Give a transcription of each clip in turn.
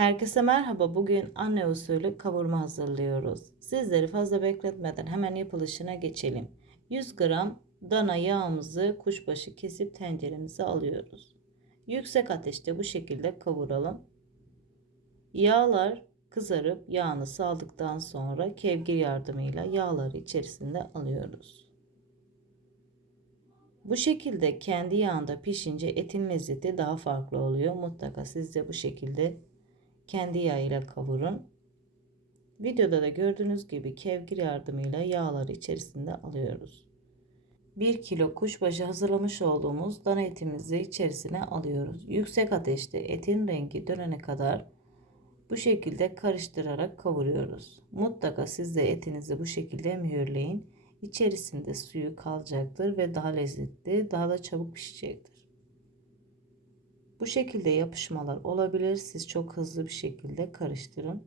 Herkese merhaba. Bugün anne usulü kavurma hazırlıyoruz. Sizleri fazla bekletmeden hemen yapılışına geçelim. 100 gram dana yağımızı kuşbaşı kesip tenceremize alıyoruz. Yüksek ateşte bu şekilde kavuralım. Yağlar kızarıp yağını saldıktan sonra kevgir yardımıyla yağları içerisinde alıyoruz. Bu şekilde kendi yağında pişince etin lezzeti daha farklı oluyor. Mutlaka siz de bu şekilde kendi yağıyla kavurun. Videoda da gördüğünüz gibi kevgir yardımıyla yağları içerisinde alıyoruz. 1 kilo kuşbaşı hazırlamış olduğumuz dana etimizi içerisine alıyoruz. Yüksek ateşte etin rengi dönene kadar bu şekilde karıştırarak kavuruyoruz. Mutlaka siz de etinizi bu şekilde mühürleyin. İçerisinde suyu kalacaktır ve daha lezzetli, daha da çabuk pişecektir. Bu şekilde yapışmalar olabilir. Siz çok hızlı bir şekilde karıştırın.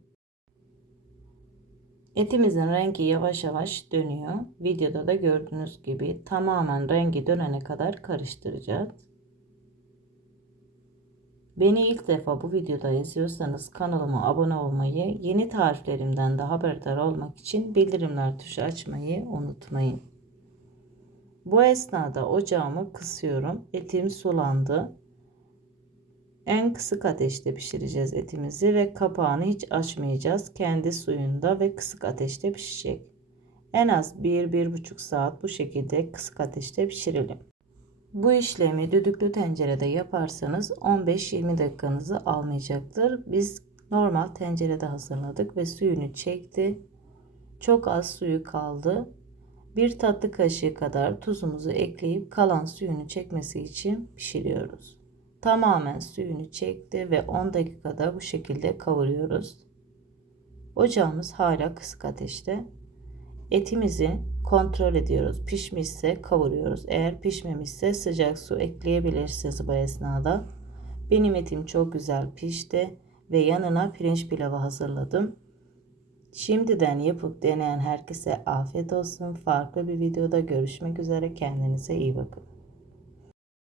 Etimizin rengi yavaş yavaş dönüyor. Videoda da gördüğünüz gibi tamamen rengi dönene kadar karıştıracağız. Beni ilk defa bu videoda izliyorsanız kanalıma abone olmayı, yeni tariflerimden de haberdar olmak için bildirimler tuşu açmayı unutmayın. Bu esnada ocağımı kısıyorum. Etim sulandı. En kısık ateşte pişireceğiz etimizi ve kapağını hiç açmayacağız. Kendi suyunda ve kısık ateşte pişecek. En az 1-1,5 saat bu şekilde kısık ateşte pişirelim. Bu işlemi düdüklü tencerede yaparsanız 15-20 dakikanızı almayacaktır. Biz normal tencerede hazırladık ve suyunu çekti. Çok az suyu kaldı. Bir tatlı kaşığı kadar tuzumuzu ekleyip kalan suyunu çekmesi için pişiriyoruz. Tamamen suyunu çekti ve 10 dakikada bu şekilde kavuruyoruz. Ocağımız hala kısık ateşte. Etimizi kontrol ediyoruz. Pişmişse kavuruyoruz. Eğer pişmemişse sıcak su ekleyebilirsiniz bu esnada. Benim etim çok güzel pişti ve yanına pirinç pilavı hazırladım. Şimdiden yapıp deneyen herkese afiyet olsun. Farklı bir videoda görüşmek üzere. Kendinize iyi bakın.